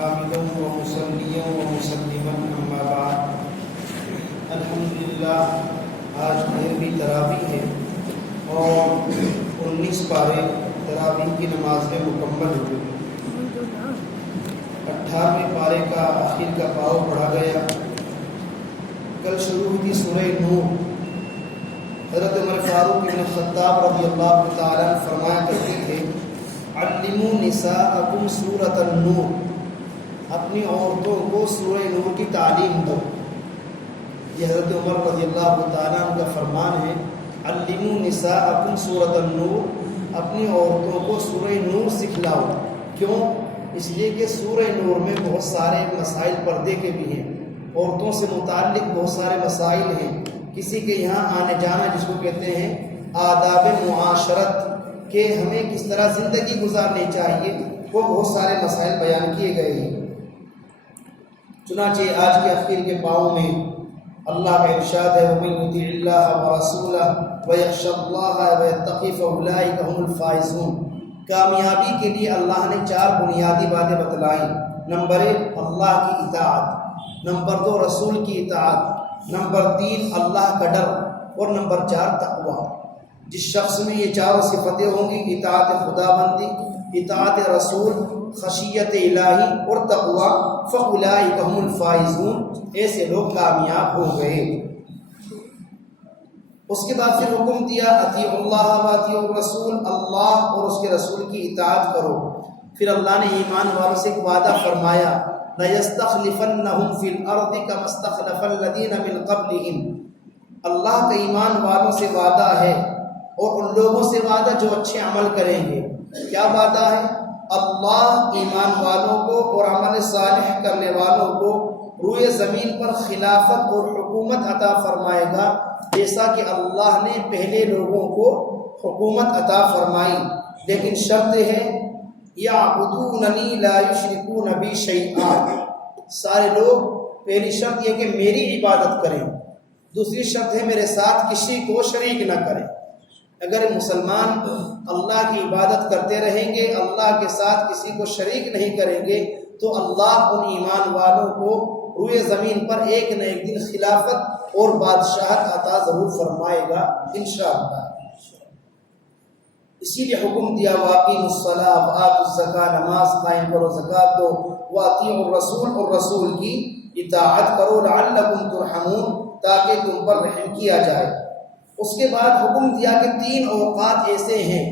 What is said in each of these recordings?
حامدا ومصليا ومسلما اما بعد الحمدللہ آج 13ویں تراویح ہے اور 19 پارے تراویح کی نماز میں مکمل ہو گئے۔ 18ویں پارے کا آخر کا پاؤ پڑھا گیا۔ کل شروع ہوئی تھی سورہ نور۔ حضرت عمر فاروق بن خطاب رضی اللہ تعالیٰ عنہ فرمایا کرتے تھے علموا نساءکم سورۃ النور، اپنی عورتوں کو سورہ نور کی تعلیم دو۔ یہ حضرت عمر رضی اللہ تعالیٰ عنہ کا فرمان ہے، علموا نساءکم سورۃ النور، اپنی عورتوں کو سورہ نور سکھلاؤ۔ کیوں؟ اس لیے کہ سورہ نور میں بہت سارے مسائل پردے کے بھی ہیں، عورتوں سے متعلق بہت سارے مسائل ہیں، کسی کے یہاں آنے جانا جس کو کہتے ہیں آداب معاشرت، کہ ہمیں کس طرح زندگی گزارنی چاہیے، وہ بہت سارے مسائل بیان کیے گئے ہیں۔ چنانچہ آج کے اخیر کے پاؤں میں اللہ کا ارشاد ہے وَمَن يُطِعِ اللَّهَ وَرَسُولَهُ وَيَخْشَ اللَّهَ وَيَتَّقِهِ فَأُولَٰئِكَ هُمُ الْفَائِزُونَ۔ کامیابی کے لیے اللہ نے 4 بنیادی باتیں بتلائی۔ نمبر 1 اللہ کی اطاعت، نمبر 2 رسول کی اطاعت، نمبر 3 اللہ کا ڈر، اور نمبر 4 تقوی۔ جس شخص میں یہ 4 صفتیں ہوں گی، اطاعت خدا بندی، اطاعت رسول، خشیت الہی اور تقوی، فَأُولَٰئِكَ هُمُ الْفَائِزُونَ، ایسے لوگ کامیاب ہو گئے۔ اس کے بعد پھر حکم دیا اطیعوا اللہ واطیعوا الرسول، اللہ اور اس کے رسول کی اطاعت کرو۔ پھر اللہ نے ایمان والوں سے ایک وعدہ فرمایا لَيَسْتَخْلِفَنَّهُمْ فِي الْأَرْضِ كَمَا اسْتَخْلَفَ الَّذِينَ مِنْ قَبْلِهِمْ۔ اللہ کا ایمان والوں سے وعدہ ہے، اور ان لوگوں سے وعدہ جو اچھے عمل کریں گے۔ کیا وعدہ ہے؟ اللہ ایمان والوں کو اور عمل صالح کرنے والوں کو روئے زمین پر خلافت اور حکومت عطا فرمائے گا، جیسا کہ اللہ نے پہلے لوگوں کو حکومت عطا فرمائی۔ لیکن شرط ہے یعبدوننی لا یشرکون بی شیئا، سارے لوگ پہلی شرط یہ کہ میری عبادت کریں، دوسری شرط ہے میرے ساتھ کسی کو شریک نہ کریں۔ اگر مسلمان اللہ کی عبادت کرتے رہیں گے، اللہ کے ساتھ کسی کو شریک نہیں کریں گے، تو اللہ ان ایمان والوں کو روئے زمین پر ایک نہ ایک دن خلافت اور بادشاہت عطا ضرور فرمائے گا انشاءاللہ۔ اسی لیے حکم دیا وَأَقِیمُوا الصَّلَاةَ وَآتُوا الزَّکَاةَ، نماز قائم کرو، زکوٰۃ دو، وَأَطِیعُوا الرَّسُولَ، اور رسول کی اطاعت کرو، لَعَلَّکُمْ تُرْحَمُونَ، تاکہ تم پر رحم کیا جائے۔ اس کے بعد حکم دیا کہ 3 اوقات ایسے ہیں،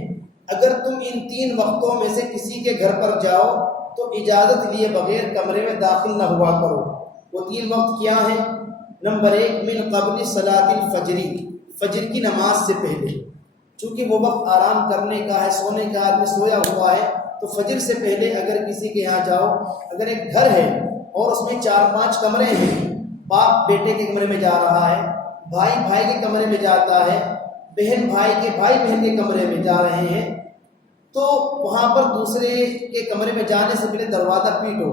اگر تم ان 3 وقتوں میں سے کسی کے گھر پر جاؤ تو اجازت لیے بغیر کمرے میں داخل نہ ہوا کرو۔ وہ 3 وقت کیا ہیں؟ نمبر 1 من قبل صلاۃ الفجر، فجر کی نماز سے پہلے، چونکہ وہ وقت آرام کرنے کا ہے، سونے کا، آدمی سویا ہوا ہے، تو فجر سے پہلے اگر کسی کے یہاں جاؤ، اگر ایک گھر ہے اور اس میں 4-5 کمرے ہیں، باپ بیٹے کے کمرے میں جا رہا ہے، بھائی بھائی کے کمرے میں جاتا ہے، بہن بھائی بہن کے کمرے میں جا رہے ہیں، تو وہاں پر دوسرے کے کمرے میں جانے سے پہلے دروازہ پیٹو۔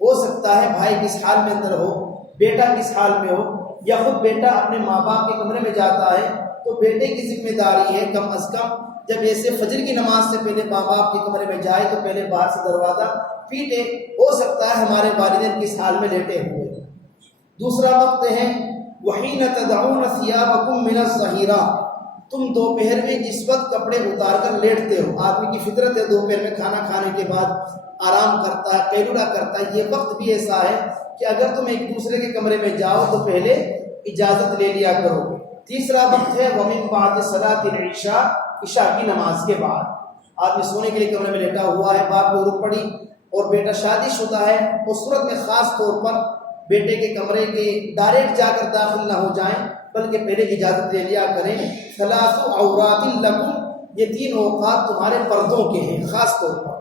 ہو سکتا ہے بھائی کس حال میں اندر ہو، بیٹا کس حال میں ہو، یا خود بیٹا اپنے ماں باپ کے کمرے میں جاتا ہے، تو بیٹے کی ذمہ داری ہے کم از کم جب ایسے فجر کی نماز سے پہلے ماں باپ کے کمرے میں جائے تو پہلے باہر سے دروازہ پیٹے۔ ہو سکتا ہے ہمارے والدین کس حال میں لیٹے ہوئے۔ دوسرا وقت ہے وَحِينَ تَدْعُونَ ثِيَابَكُم مِّنَ الظَّهِيرَةِ، تم دوپہر میں جس وقت کپڑے اتار کر لیٹتے ہو، آدمی کی فطرت ہے دوپہر میں کھانا کھانے کے بعد آرام کرتا ہے، قیلولہ کرتا ہے، یہ وقت بھی ایسا ہے کہ اگر تم ایک دوسرے کے کمرے میں جاؤ تو پہلے اجازت لے لیا کرو۔ تیسرا وقت ہے وَمِن بَعْدِ صَلَاةِ الْعِشَاءِ، عشاء کی نماز کے بعد۔ آدمی سونے کے لیے کمرے میں لیٹا ہوا ہے، باپ کو ضرورت پڑی اور بیٹا شادی شدہ ہے، اس صورت میں خاص طور پر بیٹے کے کمرے کے ڈائریکٹ جا کر داخل نہ ہو جائیں، بلکہ پہلے اجازت لے لیا کریں۔ ثلاث عورات لکم، یہ 3 اوقات تمہارے پردوں کے ہیں خاص طور پر۔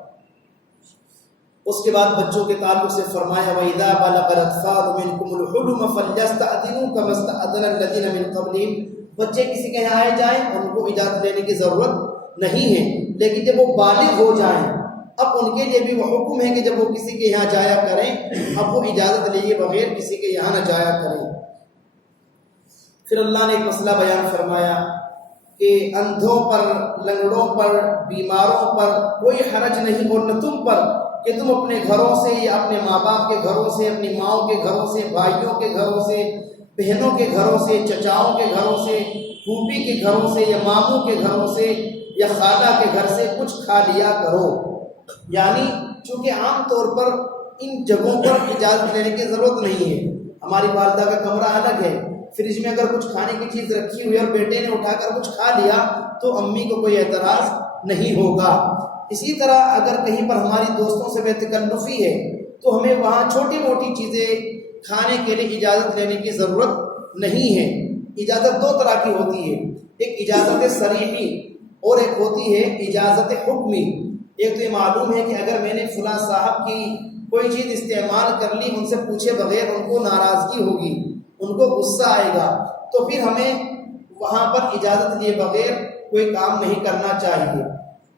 اس کے بعد بچوں کے تعلق سے فرمایا وَإِذَا بَلَغَ الْأَطْفَالُ مِنْكُمُ الْحُلُمَ فَلْيَسْتَأْذِنُوا كَمَا اسْتَأْذَنَ الَّذِينَ مِنْ قَبْلِهِمْ، بچے کسی کے یہاں آئے جائیں ان کو اجازت لینے کی ضرورت نہیں ہے، لیکن جب وہ بالغ ہو جائیں اب ان کے لیے بھی وہ حکم ہے کہ جب وہ کسی کے یہاں جایا کریں اب وہ اجازت لیے بغیر کسی کے یہاں نہ جایا کریں۔ پھر اللہ نے ایک مسئلہ بیان فرمایا کہ اندھوں پر، لنگڑوں پر، بیماروں پر کوئی حرج نہیں، اور نہ تم پر کہ تم اپنے گھروں سے یا اپنے ماں باپ کے گھروں سے، اپنی ماؤں کے گھروں سے، بھائیوں کے گھروں سے، بہنوں کے گھروں سے، چچاؤں کے گھروں سے، پھوپھی کے گھروں سے یا ماموں کے گھروں سے یا خالہ کے گھر سے کچھ کھا لیا کرو۔ یعنی چونکہ عام طور پر ان جگہوں پر اجازت لینے کی ضرورت نہیں ہے۔ ہماری والدہ کا کمرہ الگ ہے، فریج میں اگر کچھ کھانے کی چیز رکھی ہوئی ہے اور بیٹے نے اٹھا کر کچھ کھا لیا تو امی کو کوئی اعتراض نہیں ہوگا۔ اسی طرح اگر کہیں پر ہماری دوستوں سے بے تکلفی ہے تو ہمیں وہاں چھوٹی موٹی چیزیں کھانے کے لیے اجازت لینے کی ضرورت نہیں ہے۔ اجازت دو طرح کی ہوتی ہے، ایک اجازت صریحی اور ایک ہوتی ہے اجازت حکمی۔ ایک تو یہ معلوم ہے کہ اگر میں نے فلاں صاحب کی کوئی چیز استعمال کر لی، ان سے پوچھے بغیر، ان کو ناراضگی ہوگی، ان کو غصہ آئے گا، تو پھر ہمیں وہاں پر اجازت لیے بغیر کوئی کام نہیں کرنا چاہیے۔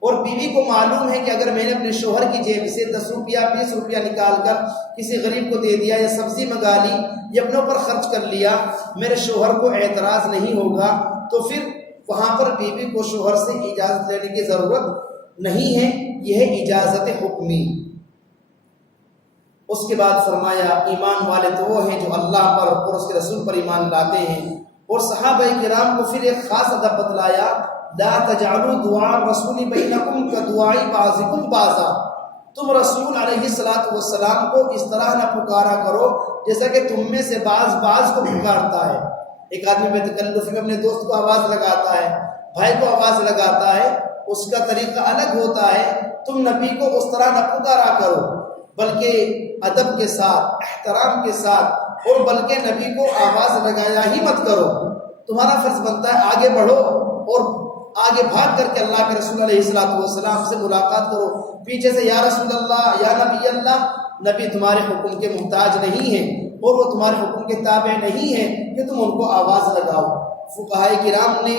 اور بیوی کو معلوم ہے کہ اگر میں نے اپنے شوہر کی جیب سے 10 روپیہ 20 روپیہ نکال کر کسی غریب کو دے دیا یا سبزی منگا لی یا اپنے اوپر خرچ کر لیا، میرے شوہر کو اعتراض نہیں ہوگا، تو پھر وہاں پر بیوی کو شوہر سے اجازت لینے کی ضرورت نہیں ہے۔ یہ ہے اجازت حکمی۔ اس کے بعد فرمایا ایمان والے تو وہ ہیں جو اللہ پر اور اس کے رسول پر ایمان لاتے ہیں۔ اور صحابہ کرام کو پھر ایک خاص ادب بتلایا، لا تجعلوا دعاء الرسول بینکم کدعاء بعضکم بعضا، تم رسول علیہ السلام کو اس طرح نہ پکارا کرو جیسا کہ تم میں سے بعض کو پکارتا ہے۔ ایک آدمی بے تکلفی میں اپنے دوست کو آواز لگاتا ہے، بھائی کو آواز لگاتا ہے، اس کا طریقہ الگ ہوتا ہے۔ تم نبی کو اس طرح نہ پکارا کرو، بلکہ ادب کے ساتھ، احترام کے ساتھ، اور بلکہ نبی کو آواز لگایا ہی مت کرو۔ تمہارا فرض بنتا ہے آگے بڑھو اور آگے بھاگ کر کے اللہ کے رسول علیہ السلام سے ملاقات کرو، پیچھے سے یا رسول اللہ، یا نبی اللہ۔ نبی تمہارے حکم کے محتاج نہیں ہے اور وہ تمہارے حکم کے تابع نہیں ہے کہ تم ان کو آواز لگاؤ۔ فقہائے کرام نے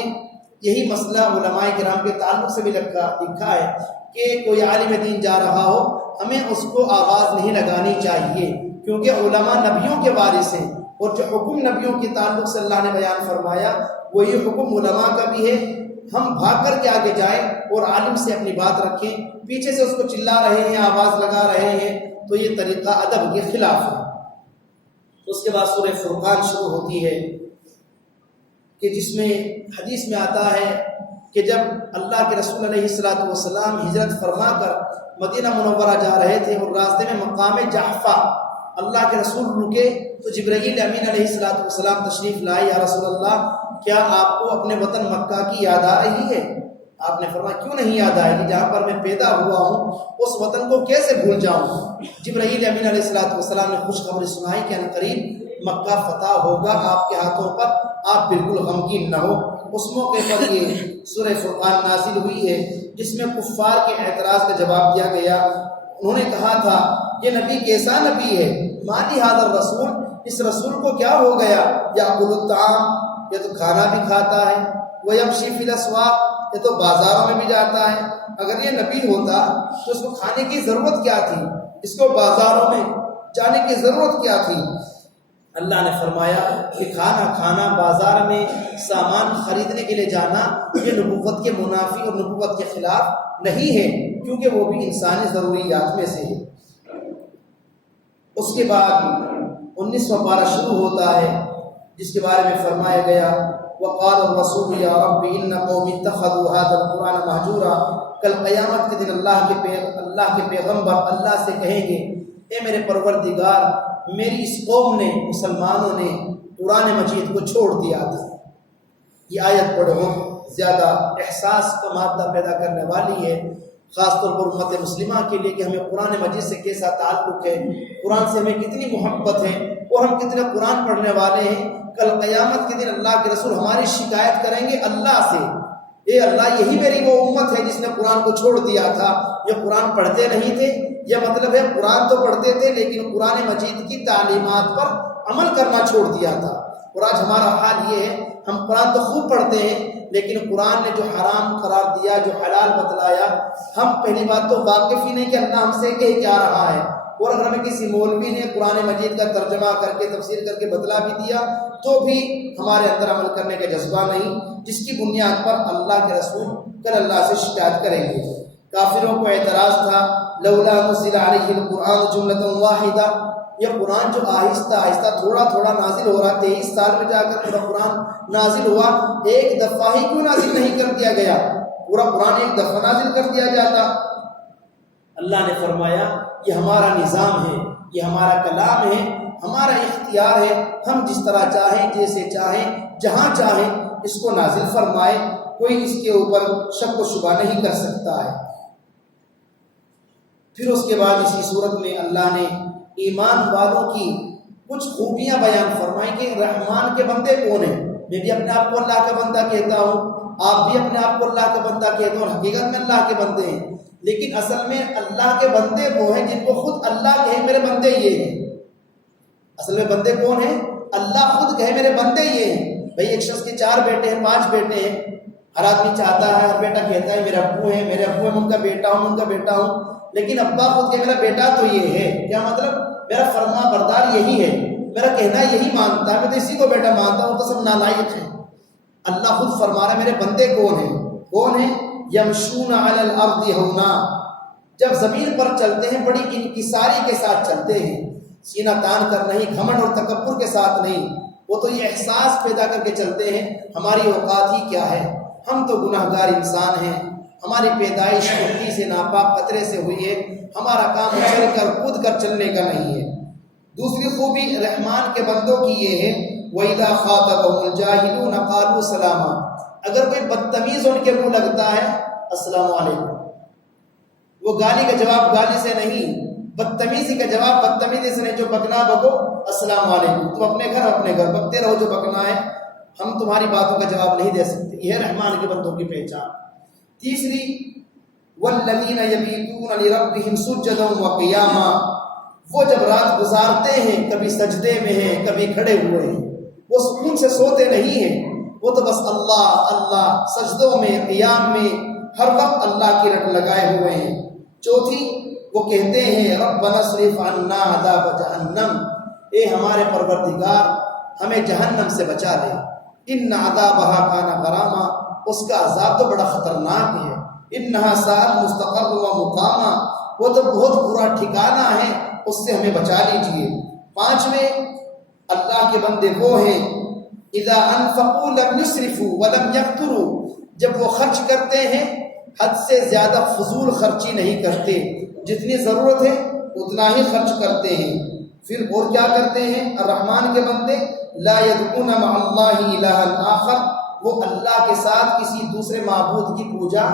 یہی مسئلہ علماء کرام کے تعلق سے بھی لکھا ہے کہ کوئی عالم دین جا رہا ہو، ہمیں اس کو آواز نہیں لگانی چاہیے، کیونکہ علماء نبیوں کے وارث ہیں، اور جو حکم نبیوں کے تعلق سے اللہ نے بیان فرمایا وہی حکم علماء کا بھی ہے۔ ہم بھاگ کر کے آگے جائیں اور عالم سے اپنی بات رکھیں، پیچھے سے اس کو چلا رہے ہیں، آواز لگا رہے ہیں، تو یہ طریقہ ادب کے خلاف ہے۔ اس کے بعد سورہ فرقان شروع ہوتی ہے کہ جس میں حدیث میں آتا ہے کہ جب اللہ کے رسول علیہ السلام ہجرت فرما کر مدینہ منورہ جا رہے تھے اور راستے میں مقام جحفہ اللہ کے رسول رکے تو جبرائیل امین علیہ السلام تشریف لائے، یا رسول اللہ کیا آپ کو اپنے وطن مکہ کی یاد آ رہی ہے؟ آپ نے فرمایا کیوں نہیں یاد آئے گی، جہاں پر میں پیدا ہوا ہوں اس وطن کو کیسے بھول جاؤں۔ جبرائیل امین علیہ السلام نے خوشخبری سنائی کہ عنقریب مکہ فتح ہوگا آپ کے ہاتھوں پر، آپ بالکل غمگین نہ ہو۔ اس موقع پر یہ سورہ فرقان نازل ہوئی ہے جس میں کفار کے اعتراض کا جواب دیا گیا۔ انہوں نے کہا تھا یہ نبی کیسا نبی ہے، مالی ھذا الرسول، اس رسول کو کیا ہو گیا، یاکل الطعام، یہ تو کھانا بھی کھاتا ہے، ویمشی فی الاسواق، یہ تو بازاروں میں بھی جاتا ہے۔ اگر یہ نبی ہوتا تو اس کو کھانے کی ضرورت کیا تھی، اس کو بازاروں میں جانے کی ضرورت کیا تھی؟ اللہ نے فرمایا کہ کھانا کھانا، بازار میں سامان خریدنے کے لیے جانا، یہ نبوت کے منافی اور نبوت کے خلاف نہیں ہے، کیونکہ وہ بھی انسانی ضروریات میں سے ہے۔ اس کے بعد 19واں پارہ شروع ہوتا ہے جس کے بارے میں فرمایا گیا وقال الرسول یا رب ان قوم اتخذوا هذا القرآن مہجورا۔ کل قیامت کے دن اللہ کے پیغمبر اللہ سے کہیں گے اے میرے پروردگار، میری اس قوم نے، مسلمانوں نے قرآن مجید کو چھوڑ دیا تھا۔ یہ آیت بہت زیادہ احساس کا مادہ پیدا کرنے والی ہے، خاص طور پر امت مسلمہ کے لیے کہ ہمیں قرآن مجید سے کیسا تعلق ہے، قرآن سے ہمیں کتنی محبت ہے اور ہم کتنے قرآن پڑھنے والے ہیں۔ کل قیامت کے دن اللہ کے رسول ہماری شکایت کریں گے اللہ سے، اے اللہ یہی میری وہ امت ہے جس نے قرآن کو چھوڑ دیا تھا، یہ قرآن پڑھتے نہیں تھے۔ یہ مطلب ہے قرآن تو پڑھتے تھے لیکن قرآن مجید کی تعلیمات پر عمل کرنا چھوڑ دیا تھا۔ اور آج ہمارا حال یہ ہے، ہم قرآن تو خوب پڑھتے ہیں لیکن قرآن نے جو حرام قرار دیا، جو حلال بتلایا، ہم پہلی بات تو واقف ہی نہیں کہ اللہ ہم سے کہہ کیا رہا ہے، اور اگر ہمیں کسی مولوی نے قرآن مجید کا ترجمہ کر کے تفسیر کر کے بتلا بھی دیا تو بھی ہمارے اندر عمل کرنے کا جذبہ نہیں، جس کی بنیاد پر اللہ کے رسول کل اللہ سے شکایت کریں گے۔ کافروں کو اعتراض تھا لولا نزل علیہ القرآن جملۃ واحدہ، یہ قرآن جو آہستہ آہستہ تھوڑا تھوڑا نازل ہو رہا، 23 سال میں جا کر پورا قرآن نازل ہوا، ایک دفعہ ہی کیوں نازل نہیں کر دیا گیا؟ پورا قرآن ایک دفعہ نازل کر دیا جاتا۔ اللہ نے فرمایا یہ ہمارا نظام ہے، یہ ہمارا کلام ہے، ہمارا اختیار ہے، ہم جس طرح چاہیں، جیسے چاہیں، جہاں چاہیں اس کو نازل فرمائے، کوئی اس کے اوپر شک و شبہ نہیں کر سکتا ہے۔ پھر اس کے بعد اسی صورت میں اللہ نے ایمان والوں کی کچھ خوبیاں بیان فرمائی کہ رحمان کے بندے کون ہیں۔ میں بھی اپنے آپ کو اللہ کا بندہ کہتا ہوں، آپ بھی اپنے آپ کو اللہ کا بندہ کہتے ہیں، اور حقیقت میں اللہ کے بندے ہیں، لیکن اصل میں اللہ کے بندے وہ ہیں جن کو خود اللہ کہے میرے بندے یہ ہیں۔ اصل میں بندے کون ہیں؟ اللہ خود کہے میرے بندے یہ ہیں۔ بھئی ایک شخص کے 4 بیٹے ہیں، 5 بیٹے ہیں، ہر آدمی چاہتا ہے، ہر بیٹا کہتا ہے میرے ابو ہیں، میرے ابو ہیں، ان کا بیٹا ہوں، ان کا بیٹا ہوں، لیکن ابا خود کہ میرا بیٹا تو یہ ہے، کیا مطلب؟ میرا فرما بردار یہی ہے، میرا کہنا یہی مانتا ہے، میں تو اسی کو بیٹا مانتا ہوں، تو سب نالائق ہیں۔ اللہ خود فرما رہا ہے میرے بندے کون ہیں؟ کون ہیں؟ یمشون علی الارض ہونا، جب زمین پر چلتے ہیں بڑی انکساری کے ساتھ چلتے ہیں، سینہ تان کر نہیں، گھمنڈ اور تکبر کے ساتھ نہیں، وہ تو یہ احساس پیدا کر کے چلتے ہیں ہماری اوقات ہی کیا ہے، ہم تو گناہ گار انسان ہیں، ہماری پیدائش مٹی سے ناپاک قطرے سے ہوئی ہے، ہمارا کام چل کر کود کر چلنے کا نہیں ہے۔ دوسری خوبی رحمان کے بندوں کی یہ ہے وَإِذَا خَاطَبَهُمُ الْجَاهِلُونَ قَالُوا سَلَامًا، اگر کوئی بدتمیز ان کے منہ لگتا ہے السلام علیکم، وہ گالی کا جواب گالی سے نہیں، بدتمیزی کا جواب بدتمیزی سے نہیں، جو بکنا بکو السلام علیکم، تم اپنے گھر بکتے رہو، جو بکنا ہے، ہم تمہاری باتوں کا جواب نہیں دے سکتے۔ یہ رحمان کے بندوں کی پہچان۔ تیسری وَالَّذِينَ يَبِيتُونَ لِرَبِّهِمْ سُجَّدًا وَقِيَامًا، وہ جب رات گزارتے ہیں کبھی سجدے میں ہیں کبھی کھڑے ہوئے ہیں، وہ سکون سے سوتے نہیں ہیں، وہ تو بس اللہ اللہ، سجدوں میں، قیام میں، ہر وقت اللہ کی رٹ لگائے ہوئے ہیں۔ چوتھی وہ کہتے ہیں ربنا اصرف عنا عذاب جہنم، اے ہمارے پروردگار ہمیں جہنم سے بچا لے، ان عذابها کان غراما، اس کا عذاب تو بڑا خطرناک ہے، انہا ساءت مستقر و مقاما، وہ تو بہت برا ٹھکانہ ہے، اس سے ہمیں بچا لیجئے۔ پانچویں اللہ کے بندے وہ ہیں اذا انفقوا لم يسرفوا ولم يقتروا، جب وہ خرچ کرتے ہیں حد سے زیادہ فضول خرچی نہیں کرتے، جتنی ضرورت ہے اتنا ہی خرچ کرتے ہیں۔ پھر اور کیا کرتے ہیں الرحمن کے بندے؟ لا يدعون مع اللہ الہا آخر، وہ اللہ کے ساتھ کسی دوسرے معبود کی پوجا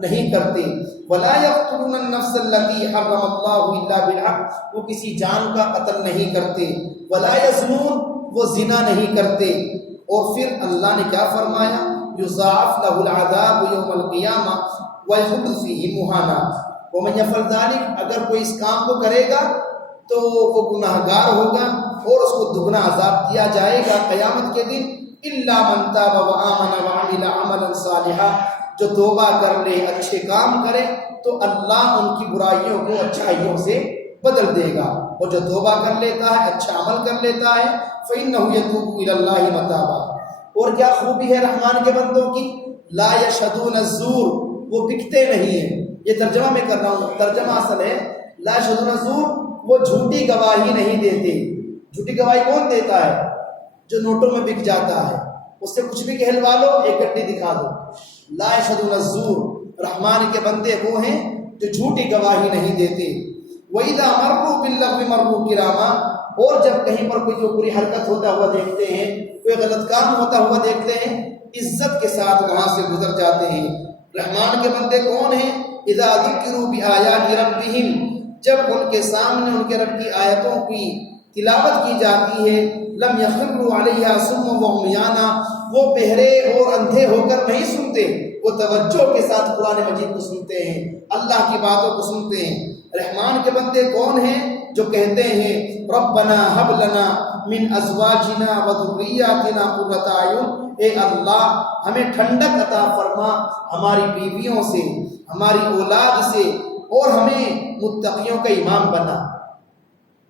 نہیں کرتے۔ ولا يقتلون النفس التي حرم الله الا بالحق، وہ کسی جان کا قتل نہیں کرتے۔ ولا يزنون، وہ زنا نہیں کرتے۔ اور پھر اللہ نے کیا فرمایا؟ یضاعف له العذاب یوم القیامہ ویخلد فیہ مہانا، ومن یفعل ذلک، اگر کوئی اس کام کو کرے گا تو وہ گناہ گار ہوگا اور اس کو دگنا عذاب دیا جائے گا قیامت کے دن۔ الا من تاب وآمن وعمل عملا صالحا، جو توبہ کر لے، اچھے کام کرے تو اللہ ان کی برائیوں کو اچھائیوں سے بدل دے گا، اور جو توبہ کر لیتا ہے، اچھا عمل کر لیتا ہے فإنه يتوب إلى الله متابا۔ اور کیا خوبی ہے رحمان کے بندوں کی؟ لا يشهدون الزور، وہ بکتے نہیں ہیں۔ یہ ترجمہ میں کر رہا ہوں، ترجمہ اصل ہے لا يشهدون الزور، وہ جھوٹی گواہی نہیں دیتے۔ جھوٹی گواہی کون دیتا ہے؟ جو نوٹوں میں بک جاتا ہے، اس سے کچھ بھی کہلوا لو، ایک گڈی دکھا دو۔ لا يشهدون الزور، رحمان کے بندے وہ ہیں جو جھوٹی گواہی نہیں دیتے۔ وَإِذَا مَرُّوا بِاللَّغْوِ مَرُّوا كِرَامًا، اور جب کہیں پر کوئی جو بری حرکت ہوتا ہوا دیکھتے ہیں، کوئی غلط کام ہوتا ہوا دیکھتے ہیں، عزت کے ساتھ وہاں سے گزر جاتے ہیں۔ رحمان کے بندے کون ہیں؟ اذا ذکروا بآیات ربہم، جب ان کے سامنے ان کے رب کی آیتوں کی تلاوت کی جاتی ہے، لم یخروا علیہا صما وعمیانا، وہ بہرے اور اندھے ہو کر نہیں سنتے، وہ توجہ کے ساتھ قرآن مجید کو سنتے ہیں، اللہ کی باتوں کو سنتے ہیں۔ رحمان کے بندے کون ہیں؟ جو کہتے ہیں ربنا ہب لنا من ازواجنا وذریاتنا قرۃ اعین، اے اللہ ہمیں ٹھنڈک عطا فرما ہماری بیویوں سے، ہماری اولاد سے، اور ہمیں متقیوں کا امام بنا۔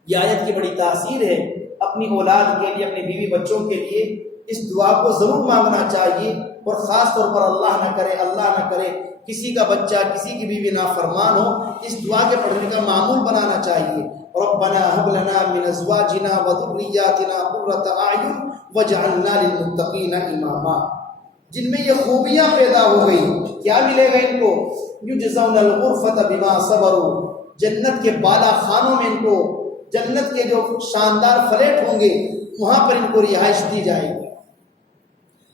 یہ آیت کی بڑی تاثیر ہے۔ اپنی اولاد کے لیے، اپنی بیوی بچوں کے لیے اس دعا کو ضرور مانگنا چاہیے، اور خاص طور پر اللہ نہ کرے کسی کا بچہ، کسی کی بیوی نافرمان ہو، اس دعا کے پڑھنے کا معمول بنانا چاہیے۔ ربنا هب لنا من ازواجنا وذرياتنا قرة اعین واجعلنا للمتقین اماما۔ جن میں یہ خوبیاں پیدا ہو گئی، کیا ملے گا ان کو؟ یجزون الغرفۃ بما صبروا، جنت کے بالا خانوں میں ان کو جنت کے جو شاندار فلیٹ ہوں گے وہاں پر ان کو رہائش دی جائے گی۔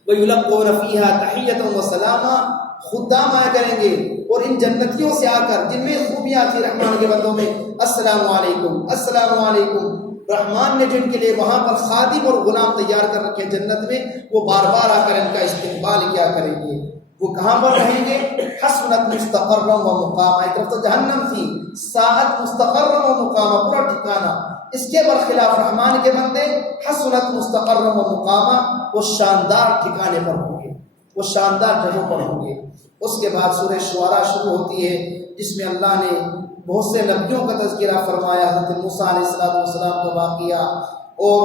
وَيُلَقُّونَ فِيهَا تَحِيَّةً وَسَلَامًا، خدام آیا کریں گے اور ان جنتیوں سے آ کر، جن میں خوبیاں تھی رحمان کے بندوں میں، السلام علیکم السلام علیکم، رحمان نے جو ان کے لیے وہاں پر خادم اور غلام تیار کر رکھے جنت میں، وہ بار بار آ کر ان کا استقبال کیا کریں گے۔ وہ کہاں پر رہیں گے؟ حسنت مستقرا و مقاما، ایک طرف تو جہنم تھی، ساعت مستقرا و مقاما، پورا ٹھکانہ۔ اس کے برخلاف رحمان کے بندے حسنت مستقرا و مقاما، وہ شاندار ٹھکانے پر ہوں گے، وہ شاندار جگہوں پر ہوں گے۔ اس کے بعد سورہ شعراء شروع ہوتی ہے، جس میں اللہ نے بہت سے نبیوں کا تذکرہ فرمایا، حضرت موسیٰ علیہ السلام کا واقعہ، اور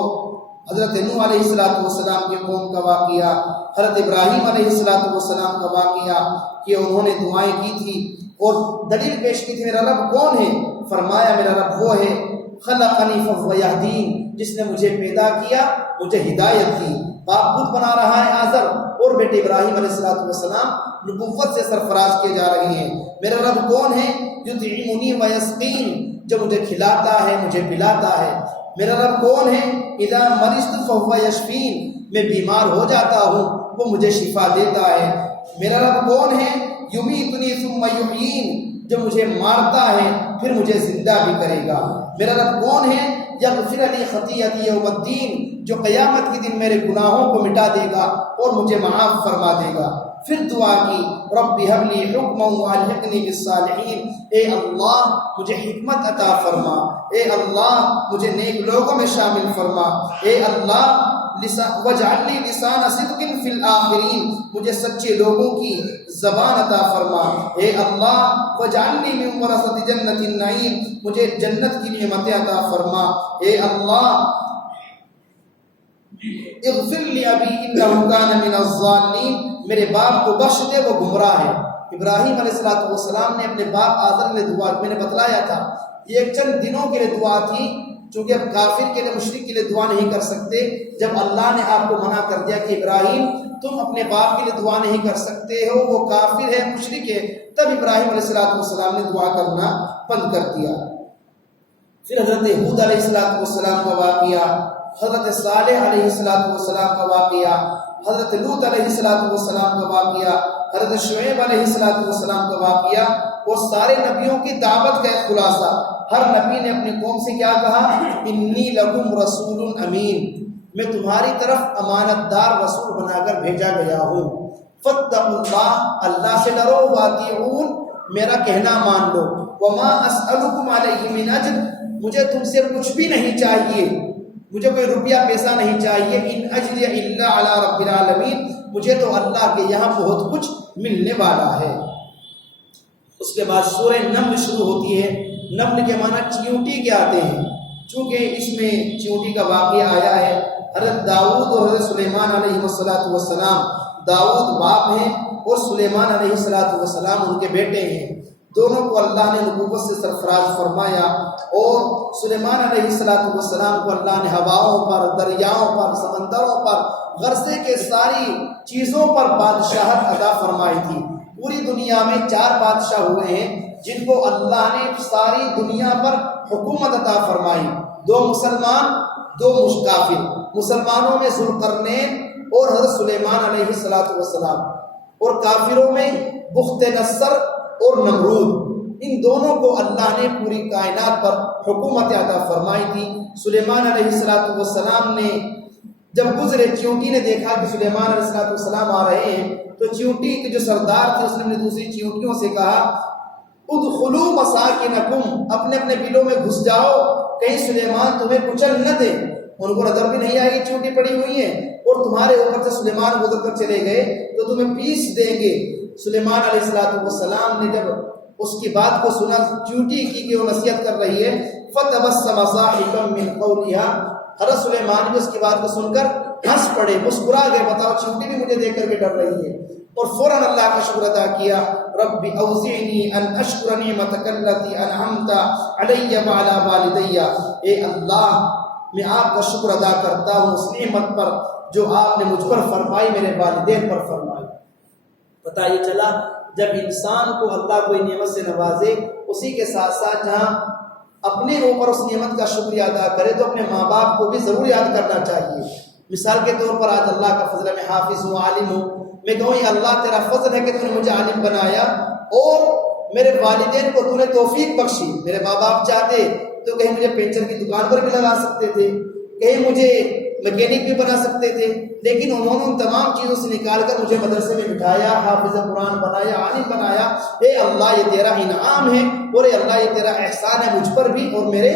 حضرت نوح علیہ السلام کے قوم کا واقعہ، حضرت ابراہیم علیہ السلام کا واقعہ کہ انہوں نے دعائیں کی تھی اور دلیل پیش کی تھی، میرا رب کون ہے؟ فرمایا میرا رب وہ ہے خلقنی فہو یہدین، جس نے مجھے پیدا کیا، مجھے ہدایت دی۔ باپ بت بنا رہا ہے آزر، اور بیٹے ابراہیم علیہ السلام نبوت سے سرفراز کیے جا رہے ہیں۔ میرا رب کون ہے؟ یطعمنی ویسقین، جو مجھے کھلاتا ہے، مجھے پلاتا ہے۔ میرا رب کون ہے؟ اذا مرضت فہو یشفین، میں بیمار ہو جاتا ہوں وہ مجھے شفا دیتا ہے۔ میرا رب کون ہے؟ یمیتنی ثم یحیین، جو مجھے مارتا ہے پھر مجھے زندہ بھی کرے گا۔ میرا رب کون ہے؟ یغفر لی خطیئتی یوم الدین، جو قیامت کے دن میرے گناہوں کو مٹا دے گا اور مجھے معاف فرما دے گا۔ پھر دعا کی رب هب لی حکما والحقنی بالصالحین، اے اللہ مجھے حکمت عطا فرما، اے اللہ مجھے نیک لوگوں میں شامل فرما، اے اللہ واجعل لی لسان صدق فی الآخرین، مجھے سچے لوگوں کی زبان عطا فرما، اے اللہ واجعل لی من ورثۃ جنت النعیم، مجھے جنت کی نعمتیں عطا فرما، اے اللہ اغفر لی ابی انہ کان من الضالین، میرے باپ کو بخش دے وہ گمراہ ہے۔ ابراہیم علیہ السلام نے اپنے باپ آزر کے لیے دعا، میں نے بتلایا تھا یہ ایک چند دنوں کے لیے دعا تھی، چونکہ اب کافر کے لیے، مشرک کے لیے دعا نہیں کر سکتے۔ جب اللہ نے آپ کو منع کر دیا کہ ابراہیم تم اپنے باپ کے لیے دعا نہیں کر سکتے ہو، وہ کافر ہے، مشرک ہے، تب ابراہیم علیہ السلام نے دعا کرنا بند کر دیا۔ پھر حضرت ہود علیہ السلام کا واقعہ، حضرت صالح علیہ السلام کا واقعہ، حضرت لوط علیہ السلام کا واقعہ، حضرت شعیب علیہ السلام کا واقعہ، اور سارے نبیوں کی دعوت کا ایک خلاصہ۔ ہر نبی نے اپنی قوم سے کیا کہا؟ انی لکم رسول امین، میں تمہاری طرف امانت دار رسول بنا کر بھیجا گیا ہوں۔ فاتقوا اللہ، اللہ سے ڈرو، واطیعون، میرا کہنا مان لو، وما اسألکم علیہ من اجر، مجھے تم سے کچھ بھی نہیں چاہیے، مجھے کوئی روپیہ پیسہ نہیں چاہیے، ان اجری الا علی رب العالمین، مجھے تو اللہ کے یہاں بہت کچھ ملنے والا ہے۔ اس کے بعد سورہ نمل شروع ہوتی ہے۔ نمل کے معنی چیونٹی کے آتے ہیں، چونکہ اس میں چیونٹی کا واقعہ آیا ہے۔ حضرت داؤد اور حضرت سلیمان علیہ السلام، داؤد باپ ہیں اور سلیمان علیہ السلام ان کے بیٹے ہیں۔ دونوں کو اللہ نے نبوت سے سرفراز فرمایا، اور سلیمان علیہ السلام کو اللہ نے ہواؤں پر، دریاؤں پر، سمندروں پر، غرصے کے ساری چیزوں پر بادشاہت عطا فرمائی تھی۔ پوری دنیا میں 4 بادشاہ ہوئے ہیں جن کو اللہ نے ساری دنیا پر حکومت عطا فرمائی، 2 مسلمان، 2 کافر۔ مسلمانوں میں ذوالقرنین اور حضرت سلیمان علیہ السلام، اور کافروں میں بخت نصر اور نمرود۔ ان دونوں کو اللہ نے پوری کائنات پر حکومت عطا فرمائی تھی۔ سلیمان علیہ السلام نے جب گزرے، چیونٹی نے دیکھا کہ سلیمان علیہ السلام آ رہے ہیں، تو چیونٹی کے جو سردار تھے اس نے دوسری چیونٹیوں سے کہا ادخلوا مساکنکم، اپنے اپنے بلوں میں گھس جاؤ، کہیں سلیمان تمہیں کچل نہ دے۔ ان کو نظر بھی نہیں آئے گی چیونٹی پڑی ہوئی ہیں، اور تمہارے اوپر سے سلیمان گزر کر چلے گئے تو تمہیں پیس دیں گے۔ سلیمان علیہ السلام نے جب اس کی بات کو سنا، چیونٹی کی کہ وہ نصیحت کر رہی ہے، فتبسم ضاحکا من قولها، حضرت سلیمان بھی اس کی بات کو سن کر ہنس پڑے، مسکرا گئے، بتاؤ چیونٹی بھی مجھے دیکھ کر کے ڈر رہی ہے، اور فوراً اللہ کا شکر ادا کیا، رب اوزعنی ان اشکر نعمتک التی انعمت علی وعلی والدی، اے اللہ میں آپ کا شکر ادا کرتا ہوں اس نعمت پر جو آپ نے مجھ پر فرمائی، میرے والدین پر فرمائی۔ پتہ یہ چلا جب انسان کو اللہ کوئی نعمت سے نوازے، اسی کے ساتھ ساتھ جہاں اپنے اوپر اس نعمت کا شکریہ ادا کرے تو اپنے ماں باپ کو بھی ضرور یاد کرنا چاہیے۔ مثال کے طور پر آج اللہ کا فضل ہے، میں حافظ ہوں، عالم ہوں، میں کہوں یہ اللہ تیرا فضل ہے کہ تو نے مجھے عالم بنایا اور میرے والدین کو تو نے توفیق بخشی۔ میرے ماں باپ چاہتے تو کہیں مجھے پینچر کی دکان پر بھی لگا سکتے تھے، کہیں مجھے میکینک بھی بنا سکتے تھے، لیکن انہوں نے ان تمام چیزوں سے نکال کر مجھے مدرسے میں بٹھایا، حافظ قرآن بنایا، عالم بنایا۔ اے اللہ یہ تیرا انعام ہے، اور اے اللہ یہ تیرا احسان ہے مجھ پر بھی اور میرے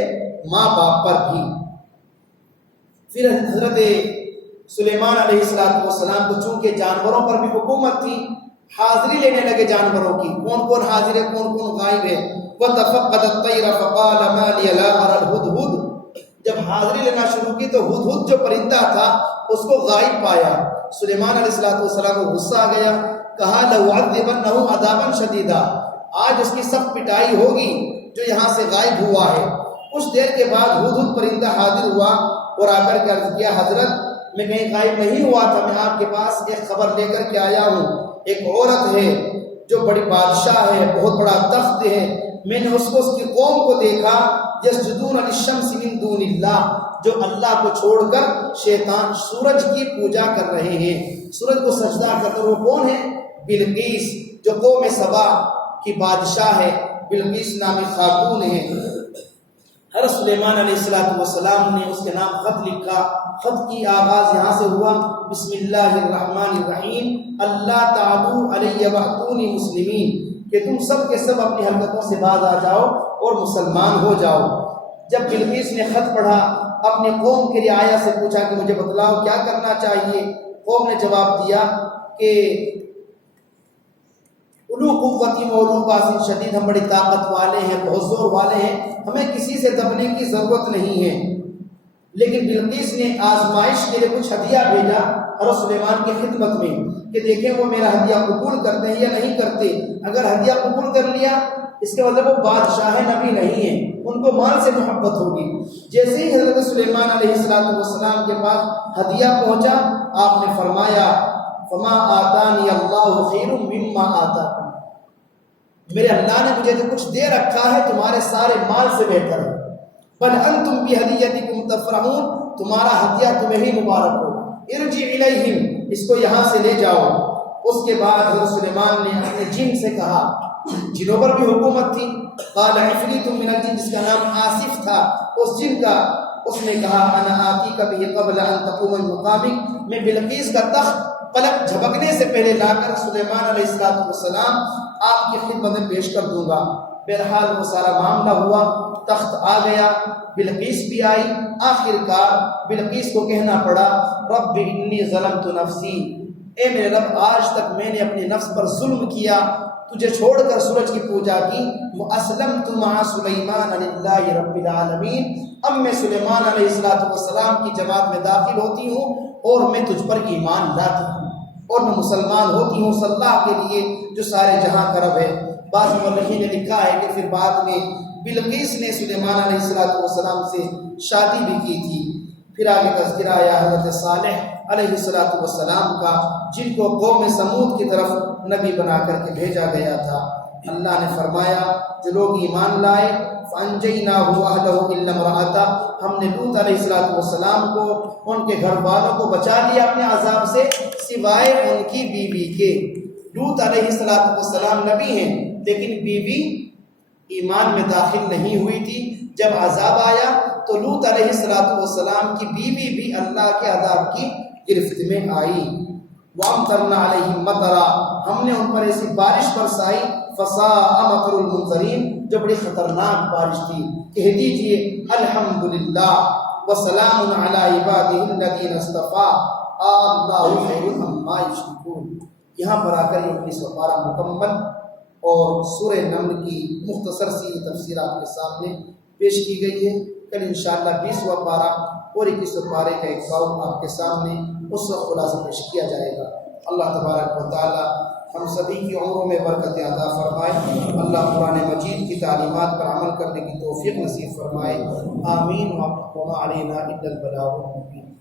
ماں باپ پر بھی۔ پھر حضرت سلیمان علیہ السلام کو چونکہ جانوروں پر بھی حکومت تھی، حاضری لینے لگے جانوروں کی، کون کون حاضر ہے، کون کون غائب ہے۔ وَتَفَقَّدَ الطَّيْرَ فَقَالَ مَا لِيَ لَا أَرَى الْهُدْهُدْ، جب حاضری لینا شروع کی تو ہدہد جو پرندہ تھا اس کو غائب پایا۔ سلیمان علیہ السلام کو غصہ آ گیا، کہا لَأُعَذِّبَنَّهُ عَذَابًا شَدِيدًا، آج اس کی سخت پٹائی ہوگی جو یہاں سے غائب ہوا ہے۔ کچھ دیر کے بعد ہدہد پرندہ حاضر ہوا اور آ کر کے عرض کیا، حضرت میں کہیں غائب نہیں ہوا تھا، میں آپ کے پاس ایک خبر لے کر کے آیا ہوں۔ ایک عورت ہے جو بڑی بادشاہ ہے، بہت بڑا تخت ہے، میں نے اس کو اس کی قوم کو دیکھا، یسجدون للشمس من دون اللہ، جو اللہ کو چھوڑ کر شیطان سورج کی پوجا کر رہے ہیں، سورج کو سجدہ کرتے۔ وہ کون ہے؟ بلقیس، جو قوم سبا کی بادشاہ ہے، بلقیس نامی خاتون ہے۔ حضرت سلیمان علیہ السلام نے اس کے نام خط لکھا۔ خط کی آغاز یہاں سے ہوا، بسم اللہ الرحمن الرحیم، اللہ تعالی علیہ واتونی مسلمین، کہ تم سب کے سب اپنی حرکتوں سے باز آ جاؤ اور مسلمان ہو جاؤ۔ جب بلقیس نے خط پڑھا، اپنے قوم کی رعایا سے پوچھا کہ مجھے بتلاؤ کیا کرنا چاہیے۔ قوم نے جواب دیا کہ اولو قوت و اولو باس شدید، ہم بڑی طاقت والے ہیں، بہت زور والے ہیں، ہمیں کسی سے دبنے کی ضرورت نہیں ہے۔ لیکن بلقیس نے آزمائش کے لیے کچھ ہدیہ بھیجا حضرت سلیمان کی خدمت میں کہ دیکھیں وہ میرا ہدیہ قبول کرتے ہیں یا نہیں کرتے۔ اگر ہدیہ قبول کر لیا اس کے مطلب وہ بادشاہ نبی نہیں ہے، ان کو مال سے محبت ہوگی۔ جیسے ہی حضرت سلیمان علیہ السلام کے پاس ہدیہ پہنچا، آپ نے فرمایا فما آتانی اللہ خیر مما آتاکم، میرے اللہ نے مجھے جو کچھ دے رکھا ہے تمہارے سارے مال سے بہتر ہے۔ بل انتم بہدیتکم تفرحون، تمہارا ہدیہ تمہیں ہی مبارک ہو، ارجع الیہم، اس کو یہاں سے لے جاؤ۔ اس کے بعد حضرت سلیمان نے اپنے جن سے کہا، جنوں پر بھی حکومت تھی، قال عفریت من الجن، جس کا نام آصف تھا، اس جن کا، اس نے کہا انا آتیک بہ قبل ان تقوم من مقامک، میں بلقیس کا تخت پلک جھپکنے سے پہلے لا کر سلیمان علیہ السلام آپ کی خدمت میں پیش کر دوں گا۔ بہرحال وہ سارا معاملہ ہوا، تخت آ گیا، بلقیس بھی آئی۔ آخر کار بلقیس کو کہنا پڑا، رب انی ظلمت نفسی، اے میرے رب آج تک میں نے اپنے نفس پر ظلم کیا، تجھے چھوڑ کر سورج کی پوجا کی۔ واسلمت مع سلیمان للہ رب العالمین، اب میں سلیمان علیہ السلام کی جماعت میں داخل ہوتی ہوں اور میں تجھ پر ایمان لاتی ہوں اور میں مسلمان ہوتی ہوں صلی اللہ کے لیے جو سارے جہاں کا رب ہے۔ بعض مؤرخین نے لکھا ہے کہ پھر بعد میں بلقیس نے سلیمان علیہ السلام سے شادی بھی کی تھی۔ پھر آگے تذکرہ آیا حضرت صالح علیہ السلام کا، جن کو قوم سمود کی طرف نبی بنا کر کے بھیجا گیا تھا۔ اللہ نے فرمایا جو لوگ ایمان لائے فَأَنْجَيْنَاهُ وَأَهْلَهُ إِلَّا امْرَأَتَهُ، ہم نے لوط علیہ السلام کو، ان کے گھر والوں کو بچا لیا اپنے عذاب سے سوائے ان کی بیوی کے۔ لوط علیہ السلام نبی ہیں لیکن بیوی ایمان میں داخل نہیں ہوئی تھی۔ جب عذاب آیا تو لوط علیہ السلام کی بیوی بھی اللہ کے عذاب کی گرفت میں آئی۔ وَأَمْطَرْنَا عَلَيْهِمْ مَطَرًا، ہم نے ان پر ایسی بارش برسائی، فَسَاءَ مَطَرُ الْمُنذَرِينَ، جو بڑی خطرناک بارش تھی۔ کہہ دیجئے الحمدللہ وسلام علی عبادہ الذین اصطفیٰ، اللہ خیر عما یشرکون۔ یہاں پر آ کر یہ 19واں پارہ مکمل اور سورہ نمل کی مختصر سی تفسیر آپ کے سامنے پیش کی گئی ہے۔ کل انشاءاللہ 20واں پارہ اور 21واں پارے کا ایک قول آپ کے سامنے اس وقت خلاصہ پیش کیا جائے گا۔ اللہ تبارک و تعالی ہم سبھی کی عمروں میں برکت عطا فرمائے، اللہ قرآن مجید کی تعلیمات پر عمل کرنے کی توفیق نصیب فرمائے، آمین۔ وما علینا الا البلاغ المبین۔